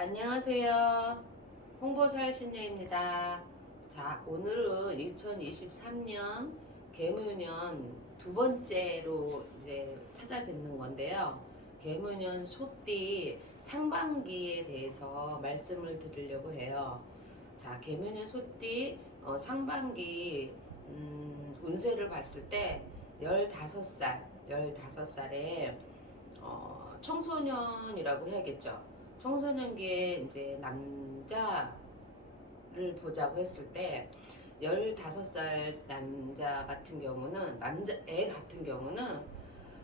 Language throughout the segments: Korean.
안녕하세요. 홍보살 신녀입니다. 자, 오늘은 2023년 개묘년 두 번째로 이제 찾아뵙는 건데요. 개묘년 소띠 상반기에 대해서 말씀을 드리려고 해요. 자, 개묘년 소띠 상반기 운세를 봤을 때 15살에 청소년이라고 해야겠죠. 청소년기에 이제 남자를 보자고 했을 때 15살 남자 같은 경우는 애 같은 경우는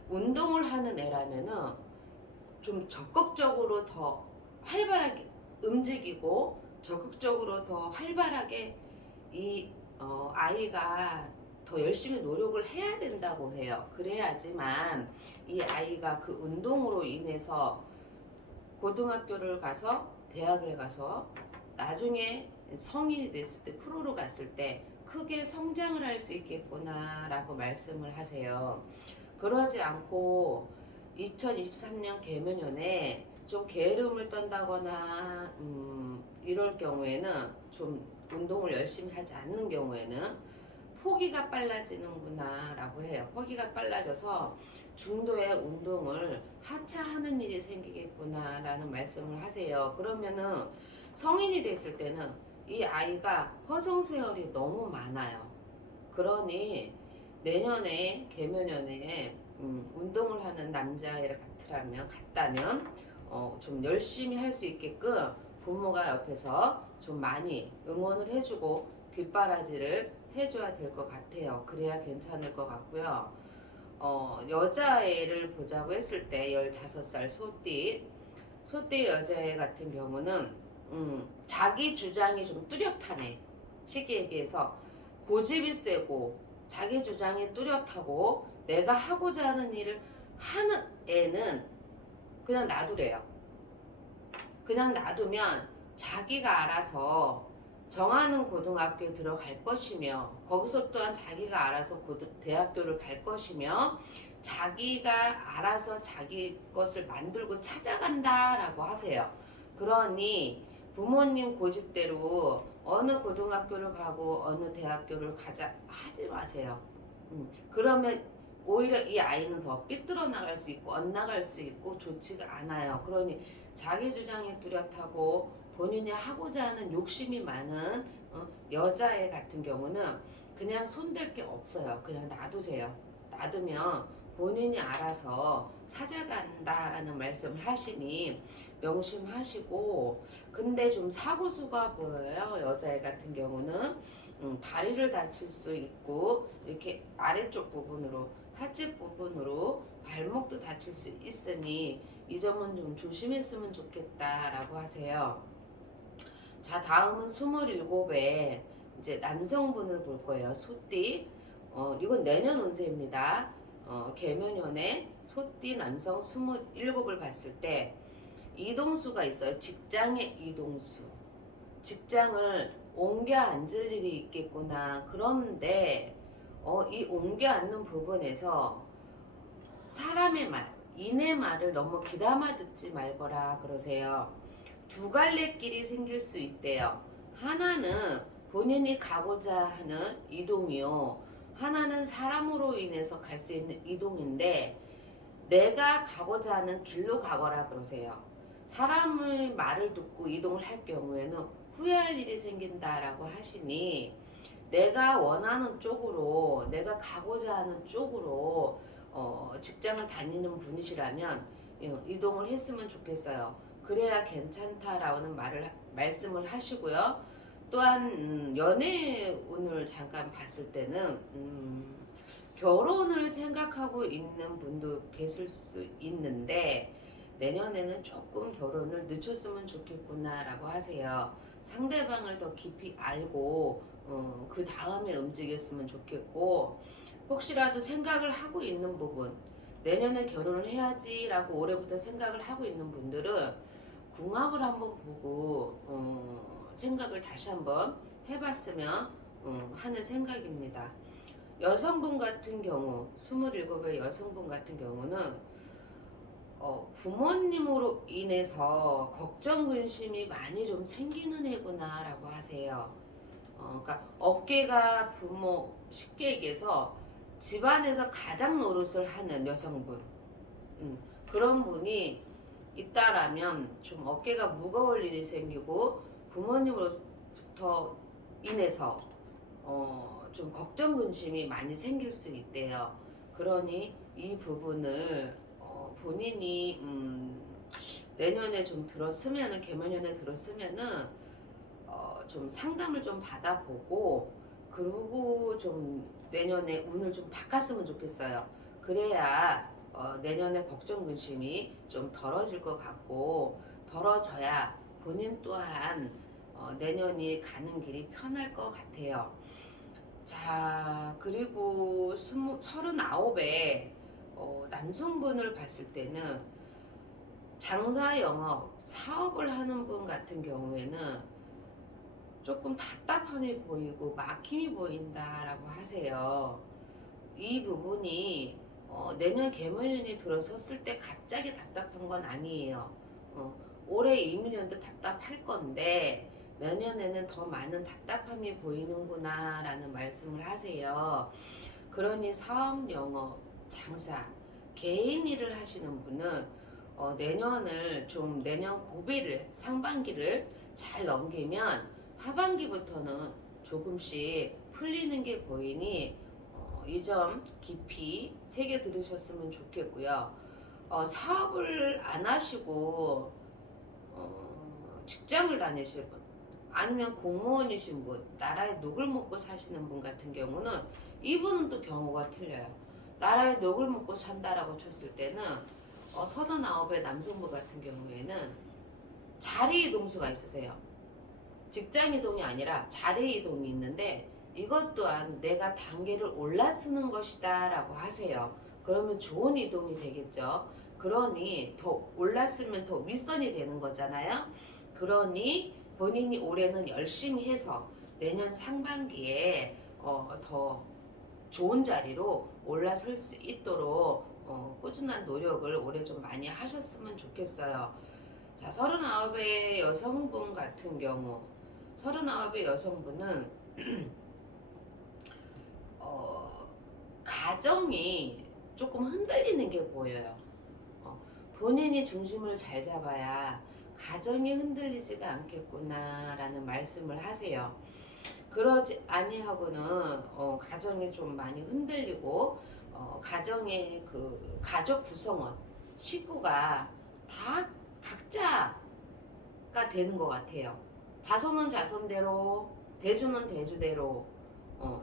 운동을 하는 애라면은 좀 적극적으로 더 활발하게 움직이고 적극적으로 더 활발하게 이 아이가 더 열심히 노력을 해야 된다고 해요. 그래야지만 이 아이가 그 운동으로 인해서 고등학교를 가서 대학을 가서 나중에 성인이 됐을 때 프로로 갔을 때 크게 성장을 할 수 있겠구나 라고 말씀을 하세요. 그러지 않고 2023년 개묘년에 좀 게으름을 떤다거나 이럴 경우에는 좀 운동을 열심히 하지 않는 경우에는 포기가 빨라지는구나 라고 해요. 포기가 빨라져서 중도의 운동을 하차하는 일이 생기겠구나 라는 말씀을 하세요. 그러면은 성인이 됐을 때는 이 아이가 허송세월이 너무 많아요. 그러니 내년에 개묘년에 운동을 하는 남자애를 같다면 좀 열심히 할 수 있게끔 부모가 옆에서 좀 많이 응원을 해주고 뒷바라지를 해줘야 될 것 같아요. 그래야 괜찮을 것 같고요. 여자애를 보자고 했을 때 15살 소띠 여자애 같은 경우는 자기 주장이 좀 뚜렷하네. 쉽게 얘기해서 고집이 세고 자기 주장이 뚜렷하고 내가 하고자 하는 일을 하는 애는 그냥 놔두래요. 그냥 놔두면 자기가 알아서 정하는 고등학교에 들어갈 것이며 거기서 또한 자기가 알아서 대학교를 갈 것이며 자기가 알아서 자기 것을 만들고 찾아간다라고 하세요. 그러니 부모님 고집대로 어느 고등학교를 가고 어느 대학교를 가자 하지 마세요. 그러면 오히려 이 아이는 더 삐뚤어 나갈 수 있고 엇나갈 수 있고 좋지가 않아요. 그러니 자기 주장이 뚜렷하고 본인이 하고자 하는 욕심이 많은 여자애 같은 경우는 그냥 손댈 게 없어요. 그냥 놔두세요. 놔두면 본인이 알아서 찾아간다라는 말씀을 하시니 명심하시고, 근데 좀 사고수가 보여요. 여자애 같은 경우는 다리를 다칠 수 있고 이렇게 아래쪽 부분으로 하체 부분으로 발목도 다칠 수 있으니 이 점은 좀 조심했으면 좋겠다라고 하세요. 자, 다음은 27에 이제 남성분을 볼 거예요. 소띠. 이건 내년 운세입니다. 개묘년에 소띠 남성 27을 봤을 때 이동수가 있어요. 직장의 이동수. 직장을 옮겨 앉을 일이 있겠구나. 그런데 이 옮겨 앉는 부분에서 사람의 말, 인의 말을 너무 귀담아 듣지 말거라 그러세요. 두 갈래 길이 생길 수 있대요. 하나는 본인이 가고자 하는 이동이요. 하나는 사람으로 인해서 갈 수 있는 이동인데 내가 가고자 하는 길로 가거라 그러세요. 사람의 말을 듣고 이동을 할 경우에는 후회할 일이 생긴다라고 하시니 내가 원하는 쪽으로 내가 가고자 하는 쪽으로 직장을 다니는 분이시라면 이동을 했으면 좋겠어요. 그래야 괜찮다라는 말씀을 하시고요. 또한 연애운을 잠깐 봤을 때는 결혼을 생각하고 있는 분도 계실 수 있는데 내년에는 조금 결혼을 늦췄으면 좋겠구나라고 하세요. 상대방을 더 깊이 알고 그 다음에 움직였으면 좋겠고, 혹시라도 생각을 하고 있는 부분, 내년에 결혼을 해야지라고 올해부터 생각을 하고 있는 분들은 궁합을 한번 보고 생각을 다시 한번 해봤으면 하는 생각입니다. 여성분 같은 경우, 27의 여성분 같은 경우는 부모님으로 인해서 걱정 근심이 많이 좀 생기는 해구나라고 하세요. 그러니까 어깨가 부모, 쉽게 얘기해서 집안에서 가장 노릇을 하는 여성분, 그런 분이 있다라면 좀 어깨가 무거울 일이 생기고 부모님으로부터 인해서 좀 걱정 근심이 많이 생길 수 있대요. 그러니 이 부분을 본인이 내년에 좀 들었으면은, 개묘년에 들었으면은 좀 상담을 좀 받아보고, 그리고 좀 내년에 운을 좀 바꿨으면 좋겠어요. 그래야 내년에 걱정 근심이 좀 덜어질 것 같고, 덜어져야 본인 또한 내년이 가는 길이 편할 것 같아요. 자, 그리고 39에 남성분을 봤을 때는 장사, 영업, 사업을 하는 분 같은 경우에는 조금 답답함이 보이고 막힘이 보인다라고 하세요. 이 부분이 내년 개묘년이 들어섰을 때 갑자기 답답한 건 아니에요. 올해 이민년도 답답할 건데 내년에는 더 많은 답답함이 보이는구나 라는 말씀을 하세요. 그러니 사업, 영업, 장사, 개인 일을 하시는 분은 내년 고비를, 상반기를 잘 넘기면 하반기부터는 조금씩 풀리는 게 보이니 이 점 깊이 새겨 들으셨으면 좋겠고요. 사업을 안 하시고 직장을 다니실 분, 아니면 공무원이신 분, 나라의 녹을 먹고 사시는 분 같은 경우는 이분은 또 경우가 틀려요. 나라의 녹을 먹고 산다라고 쳤을 때는 39의 남성분 같은 경우에는 자리 이동수가 있으세요. 직장 이동이 아니라 자리 이동이 있는데 이것 또한 내가 단계를 올라서는 것이다 라고 하세요. 그러면 좋은 이동이 되겠죠. 그러니 더 올랐으면 더 윗선이 되는 거잖아요. 그러니 본인이 올해는 열심히 해서 내년 상반기에 더 좋은 자리로 올라설 수 있도록 꾸준한 노력을 올해 좀 많이 하셨으면 좋겠어요. 자, 39의 여성분 같은 경우, 39의 여성분은 가정이 조금 흔들리는 게 보여요. 본인이 중심을 잘 잡아야 가정이 흔들리지가 않겠구나라는 말씀을 하세요. 그러지 아니하고는 가정이 좀 많이 흔들리고 가정의 그 가족 구성원, 식구가 다 각자가 되는 것 같아요. 자손은 자손대로, 대주는 대주대로,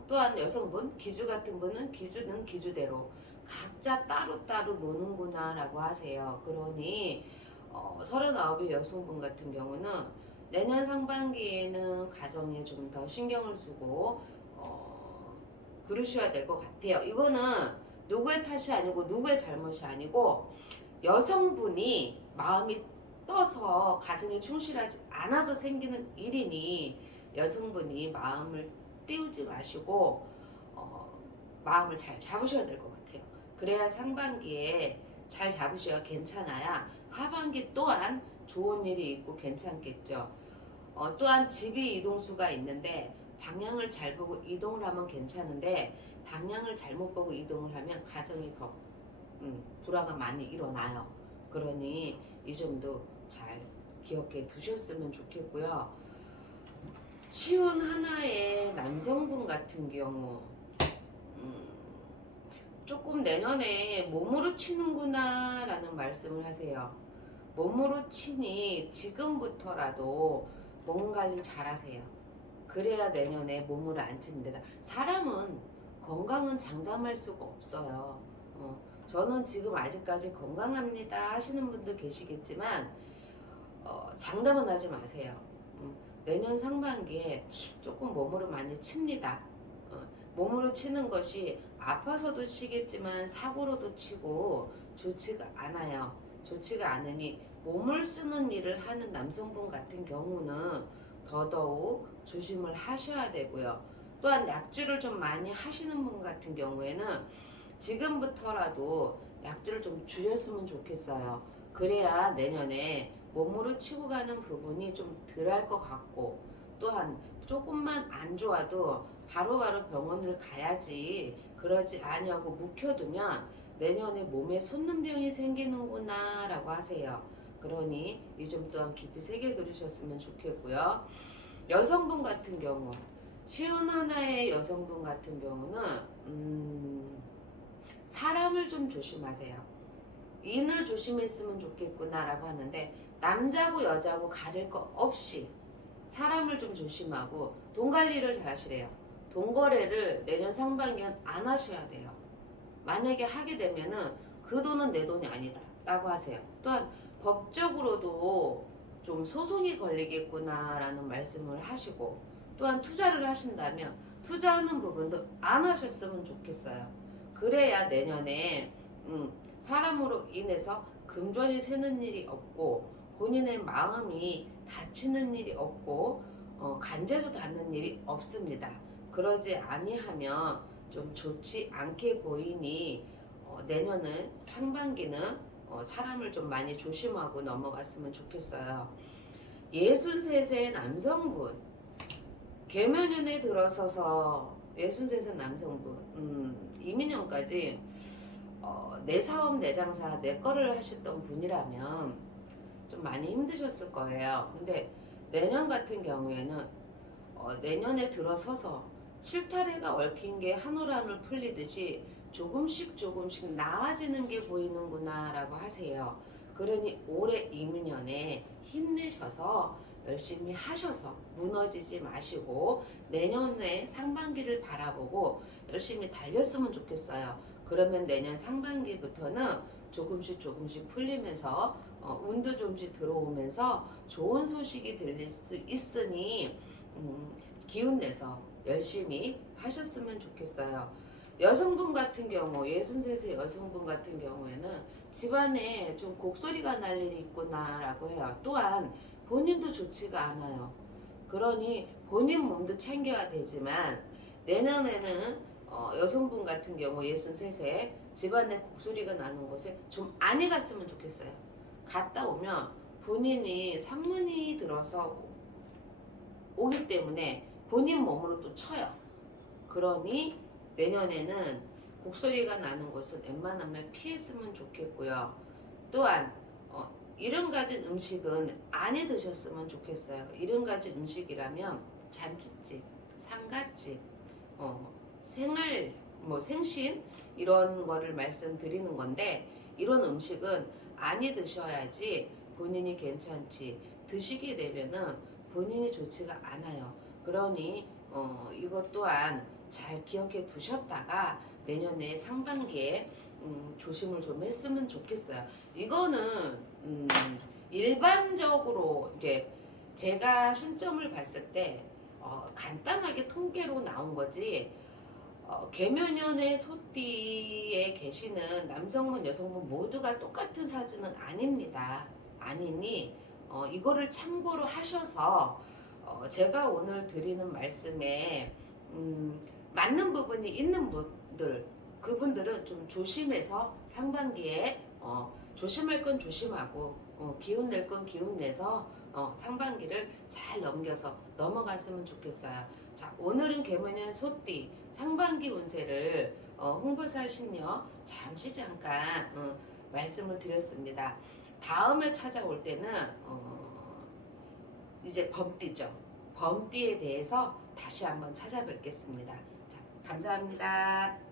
또한 여성분, 기주 같은 분은 기주는 기주대로 각자 따로따로 노는구나 라고 하세요. 그러니 39의 여성분 같은 경우는 내년 상반기에는 가정에 좀 더 신경을 쓰고 그러셔야 될 것 같아요. 이거는 누구의 탓이 아니고 누구의 잘못이 아니고 여성분이 마음이 떠서 가정에 충실하지 않아서 생기는 일이니 여성분이 마음을 띄우지 마시고 마음을 잘 잡으셔야 될 것 같아요. 그래야 상반기에 잘 잡으셔야 괜찮아야 하반기 또한 좋은 일이 있고 괜찮겠죠. 또한 집이 이동수가 있는데 방향을 잘 보고 이동을 하면 괜찮은데 방향을 잘못 보고 이동을 하면 가정이 더 불화가 많이 일어나요. 그러니 이 점도 잘 기억해 두셨으면 좋겠고요. 쉬운 하나의 남성분 같은 경우 조금 내년에 몸으로 치는구나 라는 말씀을 하세요. 몸으로 치니 지금부터라도 몸 관리 잘 하세요. 그래야 내년에 몸으로 안 치는 데다. 사람은 건강은 장담할 수가 없어요. 저는 지금 아직까지 건강합니다 하시는 분도 계시겠지만 장담은 하지 마세요. 내년 상반기에 조금 몸으로 많이 칩니다. 몸으로 치는 것이 아파서도 치겠지만 사고로도 치고 좋지가 않아요. 좋지가 않으니 몸을 쓰는 일을 하는 남성분 같은 경우는 더더욱 조심을 하셔야 되고요. 또한 약주를 좀 많이 하시는 분 같은 경우에는 지금부터라도 약주를 좀 줄였으면 좋겠어요. 그래야 내년에 몸으로 치고 가는 부분이 좀 덜 할 것 같고, 또한 조금만 안 좋아도 바로바로 병원을 가야지, 그러지 아니하고 묵혀두면 내년에 몸에 솟는병이 생기는구나 라고 하세요. 그러니 이 점 또한 깊이 새겨 들으셨으면 좋겠고요. 여성분 같은 경우, 쉬운 하나의 여성분 같은 경우는 사람을 좀 조심하세요. 인을 조심했으면 좋겠구나 라고 하는데, 남자고 여자고 가릴 거 없이 사람을 좀 조심하고 돈 관리를 잘 하시래요. 돈 거래를 내년 상반기엔 안 하셔야 돼요. 만약에 하게 되면은 그 돈은 내 돈이 아니다 라고 하세요. 또한 법적으로도 좀 소송이 걸리겠구나 라는 말씀을 하시고, 또한 투자를 하신다면 투자하는 부분도 안 하셨으면 좋겠어요. 그래야 내년에 사람으로 인해서 금전이 새는 일이 없고, 본인의 마음이 다치는 일이 없고, 간제도 닿는 일이 없습니다. 그러지 아니하면 좀 좋지 않게 보이니, 내년은 상반기는 사람을 좀 많이 조심하고 넘어갔으면 좋겠어요. 63세 남성분, 계묘년에 들어서서 63세 남성분, 이민년까지 내 사업, 내 장사, 내 거를 하셨던 분이라면 좀 많이 힘드셨을 거예요. 근데 내년 같은 경우에는 내년에 들어서서 실타래가 얽힌 게 한 올 한 올 풀리듯이 조금씩 조금씩 나아지는 게 보이는구나 라고 하세요. 그러니 올해 이민년에 힘내셔서 열심히 하셔서 무너지지 마시고 내년에 상반기를 바라보고 열심히 달렸으면 좋겠어요. 그러면 내년 상반기부터는 조금씩 조금씩 풀리면서 운도 좀씩 들어오면서 좋은 소식이 들릴 수 있으니 기운 내서 열심히 하셨으면 좋겠어요. 여성분 같은 경우, 63세 여성분 같은 경우에는 집안에 좀 곡소리가 날 일이 있구나 라고 해요. 또한 본인도 좋지가 않아요. 그러니 본인 몸도 챙겨야 되지만 내년에는 여성분 같은 경우 63세 집안에 곡소리가 나는 곳에 좀 안이 갔으면 좋겠어요. 갔다 오면 본인이 산문이 들어서 오기 때문에 본인 몸으로 또 쳐요. 그러니 내년에는 곡소리가 나는 곳은 웬만하면 피했으면 좋겠고요. 또한 이름 가진 음식은 안 해 드셨으면 좋겠어요. 이름 가진 음식이라면 잔치집, 상가집, 생활, 생신 이런 거를 말씀드리는 건데, 이런 음식은 안 해 드셔야지 본인이 괜찮지, 드시게 되면은 본인이 좋지가 않아요. 그러니 이것 또한 잘 기억해 두셨다가 내년에 상반기에 조심을 좀 했으면 좋겠어요. 이거는 일반적으로 이제 제가 신점을 봤을 때 간단하게 통계로 나온 거지, 계묘년의 소띠에 계시는 남성분 여성분 모두가 똑같은 사주는 아닙니다. 아니니 이거를 참고로 하셔서 제가 오늘 드리는 말씀에 맞는 부분이 있는 분들, 그분들은 좀 조심해서 상반기에 조심할 건 조심하고 기운 낼 건 기운 내서 상반기를 잘 넘겨서 넘어갔으면 좋겠어요. 자, 오늘은 계묘년 소띠 상반기 운세를 홍보살 신녀 잠시 잠깐 말씀을 드렸습니다. 다음에 찾아올 때는 이제 범띠죠. 범띠에 대해서 다시 한번 찾아뵙겠습니다. 자, 감사합니다.